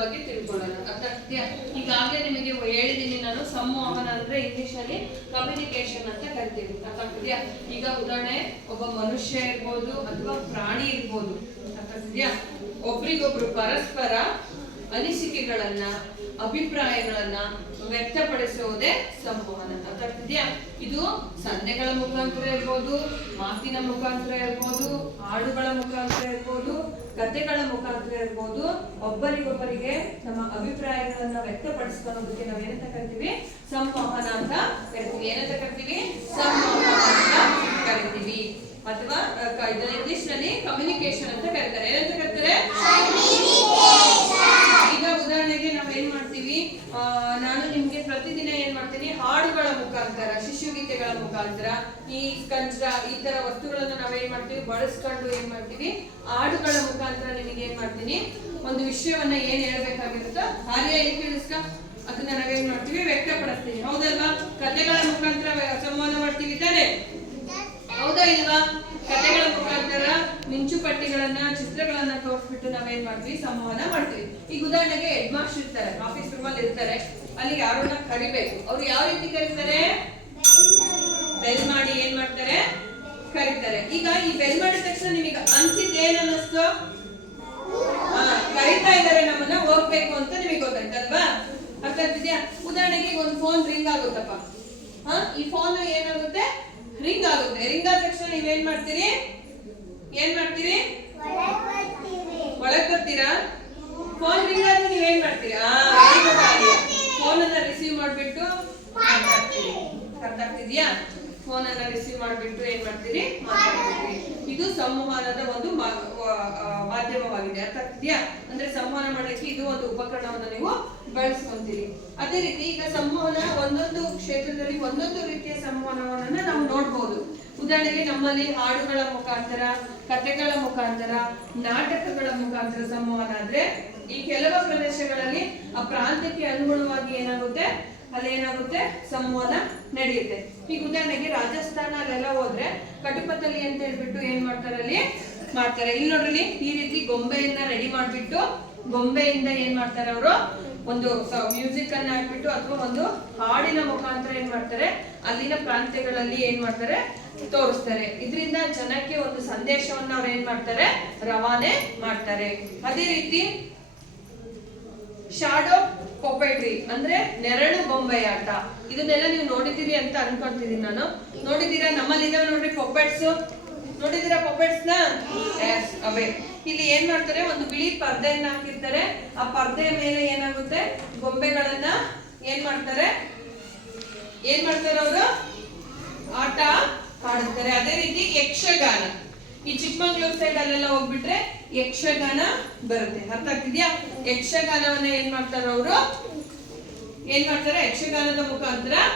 ಬಗ್ಗೆ ತಿಳ್ಕೊಳ್ಳೋಣ. ಅರ್ಥ ಆಗ್ತೀಯಾ? ಈಗಾಗಲೇ ನಿಮಗೆ ಹೇಳಿದೀನಿ ನಾನು, ಸಂಮೋಹನ ಅಂದ್ರೆ ಇಂಗ್ಲಿಷ್ ನಲ್ಲಿ ಕಮ್ಯುನಿಕೇಶನ್ ಅಂತ ಕರಿತೀವಿ. ಅರ್ಥ ಆಗ್ತಿದ್ಯಾ? ಈಗ ಉದಾಹರಣೆ, ಒಬ್ಬ ಮನುಷ್ಯ ಇರ್ಬೋದು ಅಥವಾ ಪ್ರಾಣಿ ಇರ್ಬೋದು. ಅರ್ಥ ಆಗ್ತಿದ್ಯಾ? ಒಬ್ರಿಗೊಬ್ರು ಪರಸ್ಪರ ಅನಿಸಿಕೆಗಳನ್ನ, ಅಭಿಪ್ರಾಯಗಳನ್ನ ವ್ಯಕ್ತಪಡಿಸುವುದೇ ಸಂವಹನ. ಅರ್ಥ ಆಗ್ತಿದ್ಯಾ? ಇದು ಸಂದೇಹಗಳ ಮುಖಾಂತರ ಇರ್ಬೋದು, ಮಾತಿನ ಮುಖಾಂತರ ಇರ್ಬೋದು, ಹಾಡುಗಳ ಮುಖಾಂತರ ಇರ್ಬೋದು, ಕಥೆಗಳ ಮುಖಾಂತರ ಇರ್ಬೋದು. ಒಬ್ಬರಿಗೊಬ್ಬರಿಗೆ ನಮ್ಮ ಅಭಿಪ್ರಾಯಗಳನ್ನ ವ್ಯಕ್ತಪಡಿಸ್ಕೊಳ್ಳೋದಕ್ಕೆ ನಾವು ಏನಂತ ಕರಿತೀವಿ? ಸಂವಹನ ಅಂತ ಕರಿತೀವಿ. ಏನಂತ ಕರಿತೀವಿ? ಸಂವಹನ ಅಂತ ಕರಿತೀವಿ. ಅಥವಾ ಇಂಗ್ಲಿಷ್ ನಲ್ಲಿ ಕಮ್ಯುನಿಕೇಶನ್ ಅಂತ ಕರೀತಾರೆ. ಏನಂತ ಕರೀತಾರೆ? ಈಗ ಉದಾಹರಣೆಗೆ ನಾವ್ ಏನ್ ಮಾಡ್ತೀವಿ, ನಾನು ನಿಮ್ಗೆ ಪ್ರತಿದಿನ ಏನ್ ಮಾಡ್ತೀನಿ, ಹಾಡುಗಳ ಮುಖಾಂತರ, ಶಿಶುಗೀತೆಗಳ ಮುಖಾಂತರ, ಈ ಕಂಚ ಈ ತರ ವಸ್ತುಗಳನ್ನ ನಾವೇನ್ ಮಾಡ್ತೀವಿ, ಬಳಸ್ಕೊಂಡು ಏನ್ ಮಾಡ್ತೀವಿ, ಹಾಡುಗಳ ಮುಖಾಂತರ ನಿಮಗೆ ಏನ್ ಮಾಡ್ತೀನಿ, ಒಂದು ವಿಷಯವನ್ನ ಏನ್ ಹೇಳ್ಬೇಕಾಗಿರುತ್ತೋ ಹಾಗೆ ತಿಳಿಸ್ಕ ಅದನ್ನ ನಾವೇನ್ ಮಾಡ್ತೀವಿ, ವ್ಯಕ್ತಪಡಿಸ್ತೀವಿ. ಹೌದಲ್ವಾ? ಕಥೆಗಳ ಮುಖಾಂತರ ಸಂವಹನ ಮಾಡ್ತೀವಿ ತಾನೆ? ಹೌದಾ ಇಲ್ವಾ? ಕಥೆಗಳ ಮುಖಾಂತರ ಮಿಂಚುಪಟ್ಟಿಗಳನ್ನ, ಚಿತ್ರಗಳನ್ನ ತೋರಿಸ್ಬಿಟ್ಟು ನಾವೇನ್ ಮಾಡ್ತೀವಿ, ಸಂವಹನ ಮಾಡ್ತೀವಿ. ಈಗ ಉದಾಹರಣೆಗೆ ಹೆಡ್ ಮಾಸ್ಟರ್ ಇರ್ತಾರೆ, ಆಫೀಸ್ ರೂಮ್ ಅಲ್ಲಿ ಇರ್ತಾರೆ, ಅಲ್ಲಿ ಯಾರನ್ನ ಕರಿಬೇಕು. ಅವ್ರು ಯಾವ ರೀತಿ ಕರೀತಾರೆ? ಬೆಲ್ ಮಾಡಿ ಏನ್ ಮಾಡ್ತಾರೆ, ಕರೀತಾರೆ. ಈಗ ಈ ಬೆಲ್ ಮಾಡಿದ ತಕ್ಷಣ ನಿಮಗೆ ಅನ್ಸಿದ್ ಏನ್ ಅನ್ನಿಸ್ತು? ಕರೀತಾ ಇದಾರೆ ನಮ್ಮನ್ನ, ಹೋಗ್ಬೇಕು ಅಂತ ನಿಮಗೆ ಗೊತ್ತಾಯ್ತಲ್ವಾ? ಅರ್ಥ ಆಗ್ತಿದ್ಯಾ? ಉದಾಹರಣೆಗೆ ಒಂದು ಫೋನ್ ರಿಂಗ್ ಆಗುತ್ತಪ್ಪ. ಈ ಫೋನ್ ಏನಾಗುತ್ತೆ, ರಿಂಗ್ ಆಗುತ್ತೆ. ರಿಂಗ್ ಆದ ತಕ್ಷಣ ನೀವೇನ್ ಮಾಡ್ತೀರಿ? ಏನ್ ಮಾಡ್ತೀರಿ? ಒಳಗ್ ಬರ್ತೀರಾ? ಫೋನ್ ರಿಂಗ್ ಆದ್ರೆ ನೀವೇನ್ ಮಾಡ್ತೀರಾ? ಫೋನ್ ಅನ್ನ ರಿಸೀವ್ ಮಾಡ್ಬಿಟ್ಟು ಮಾತಾಡ್ತೀರಿ. ಅರ್ಥ ಆಗ್ತಿದ್ಯಾ? ಫೋನ್ ಅನ್ನ ರಿಸೀವ್ ಮಾಡ್ಬಿಟ್ಟು ಏನ್ ಮಾಡ್ತೀರಿ, ಮಾತಾಡ್ತೀರಿ. ಇದು ಸಂವಹನದ ಒಂದು ಮಾಧ್ಯಮವಾಗಿದೆ. ಅರ್ಥ ಆಗ್ತಿದ್ಯಾ? ಅಂದ್ರೆ ಸಂವಹನ ಮಾಡಲಿಕ್ಕೆ ಇದು ಒಂದು ಉಪಕರಣವನ್ನು ನೀವು ಬಳಸ್ಕೊಂತೀರಿ. ಅದೇ ರೀತಿ ಈಗ ಸಂವಹನ ಒಂದೊಂದು ಕ್ಷೇತ್ರದಲ್ಲಿ ಒಂದೊಂದು ರೀತಿಯ ಸಂವಹನವನ್ನ ನಾವು ನೋಡ್ಬೋದು. ಉದಾಹರಣೆಗೆ ನಮ್ಮಲ್ಲಿ ಹಾಡುಗಳ ಮುಖಾಂತರ, ಕಥೆಗಳ ಮುಖಾಂತರ, ನಾಟಕಗಳ ಮುಖಾಂತರ ಸಂವಹನ ಆದ್ರೆ, ಈ ಕೆಲವು ಪ್ರದೇಶಗಳಲ್ಲಿ ಆ ಪ್ರಾಂತ್ಯಕ್ಕೆ ಅನುಗುಣವಾಗಿ ಏನಾಗುತ್ತೆ, ಅಲ್ಲೇನಾಗುತ್ತೆ, ಸಂವಹನ ನಡೆಯುತ್ತೆ. ಈಗ ಉದಾಹರಣೆಗೆ ರಾಜಸ್ಥಾನ ಅಲ್ಲೆಲ್ಲ ಹೋದ್ರೆ ಕಟುಪತಲಿ ಅಂತ ಹೇಳ್ಬಿಟ್ಟು ಏನ್ ಮಾಡ್ತಾರೆ, ಅಲ್ಲಿ ಮಾಡ್ತಾರೆ. ಇಲ್ಲಿ ನೋಡ್ರಿ, ಈ ರೀತಿ ಗೊಂಬೆಯನ್ನ ರೆಡಿ ಮಾಡ್ಬಿಟ್ಟು, ಗೊಂಬೆಯಿಂದ ಏನ್ ಮಾಡ್ತಾರೆ ಅವರು, ಒಂದು ಮ್ಯೂಸಿಕ್ ಅನ್ನ ಹಾಕ್ಬಿಟ್ಟು ಅಥವಾ ಒಂದು ಹಾಡಿನ ಮುಖಾಂತರ ಏನ್ ಮಾಡ್ತಾರೆ, ಅಲ್ಲಿನ ಪ್ರಾಂತ್ಯಗಳಲ್ಲಿ ಏನ್ ಮಾಡ್ತಾರೆ, ತೋರಿಸ್ತಾರೆ. ಇದರಿಂದ ಜನಕ್ಕೆ ಒಂದು ಸಂದೇಶವನ್ನ ಅವ್ರು ಏನ್ ಮಾಡ್ತಾರೆ, ರವಾನೆ ಮಾಡ್ತಾರೆ. ಅದೇ ರೀತಿ ಶಾಡೋ ಪೊಪೆಟ್ರಿ ಅಂದ್ರೆ ನೆರಳು ಬೊಂಬೆಯಾಟ. ಇದನ್ನೆಲ್ಲ ನೀವು ನೋಡಿದ್ದೀರಿ ಅಂತ ಅನ್ಕೊಂತಿದೀನಿ ನಾನು. ನೋಡಿದೀರಾ? ನಮ್ಮಲ್ಲಿ ಇದಾವೆ ನೋಡ್ರಿ ಪೊಪೆಟ್ಸ್. ನೋಡಿದೀರಾ ಪೊಪೆಟ್ಸ್ ನ? ಅವೇ. ಇಲ್ಲಿ ಏನ್ ಮಾಡ್ತಾರೆ, ಒಂದು ಬಿಳಿ ಪರ್ದೆಯನ್ನ ಹಾಕಿರ್ತಾರೆ. ಆ ಪರ್ದೆಯ ಮೇಲೆ ಏನಾಗುತ್ತೆ, ಗೊಂಬೆಗಳನ್ನ ಏನ್ ಮಾಡ್ತಾರೆ ಅವರು ಆಟ ಆಡುತ್ತಾರೆ. ಅದೇ ರೀತಿ ಯಕ್ಷಗಾನ. ಈ ಚಿಕ್ಕಮಂಗ್ಳೂರ್ ಸೈಡ್ ಅಲ್ಲೆಲ್ಲ ಹೋಗ್ಬಿಟ್ರೆ ಯಕ್ಷಗಾನ ಬರುತ್ತೆ. ಅರ್ಥ ಆಗ್ತಿದ್ಯಾ? ಯಕ್ಷಗಾನವನ್ನ ಏನ್ ಮಾಡ್ತಾರೆ ಅವರು, ಯಕ್ಷಗಾನದ ಮುಖಾಂತರ